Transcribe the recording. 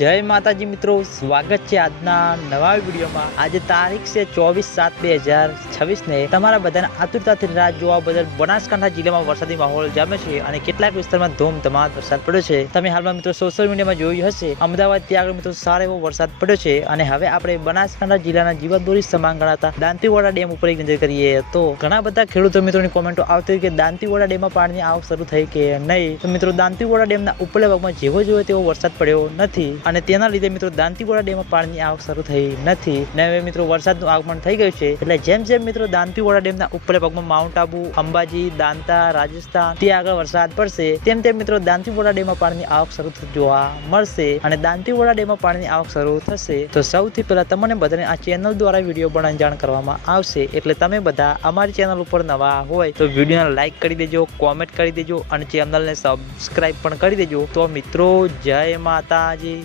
જય માતાજી મિત્રો, સ્વાગત છે આજના નવા વિડીયોમાં। આજે તારીખ છે 24/7/2026 ને તમારા બધાને આતુરતાથી રાહ જોવા બદલ બનાસકાંઠા જિલ્લામાં વરસાદી માહોલ જામે છે અને કેટલાક વિસ્તારમાં ધોમધમાર વરસાદ પડ્યો છે। તમે હાલમાં મિત્રો સોશિયલ મીડિયામાં જોયું હશે, અમદાવાદ ત્યાં આગળ મિત્રો સારો એવો વરસાદ પડ્યો છે। અને હવે આપણે બનાસકાંઠા જિલ્લાના જીવનદોરી સમાન ગણાતા દાંતીવાડા ડેમ ઉપર એક નજર કરીએ તો ઘણા બધા ખેડૂતો મિત્રોની કોમેન્ટો આવતી કે દાંતીવાડા ડેમમાં પાણીની આવક શરૂ થઈ કે નહીં। તો મિત્રો દાંતીવાડા ડેમના ઉપરના ભાગમાં જેવો જોયો તેવો વરસાદ પડ્યો નથી અને તેના લીધે મિત્રો દાંતીવાડા ડેમમાં પાણીની આવક શરૂ થઈ નથી ને હવે મિત્રો વરસાદનું આગમન થઈ ગયું છે। એટલે જેમ જેમ મિત્રો દાંતીવાડા ડેમના ઉપરના ભાગમાં માઉન્ટ આબુ, અંબાજી, દાંતા, રાજસ્થાન ત્યાં આગળ વરસાદ પડશે તેમ તેમ મિત્રો દાંતીવાડા ડેમમાં પાણીની આવક શરૂ જોવા મળશે અને દાંતીવાડા ડેમમાં પાણીની આવક શરૂ થશે તો સૌથી પહેલા તમને બધાને આ ચેનલ દ્વારા વિડીયો બનાવીને જાણ કરવામાં આવશે। એટલે તમે બધા અમારી ચેનલ ઉપર નવા હોય તો વિડીયોને લાઈક કરી દેજો, કોમેન્ટ કરી દેજો અને ચેનલને સબસ્ક્રાઇબ પણ કરી દેજો। તો મિત્રો જય માતાજી।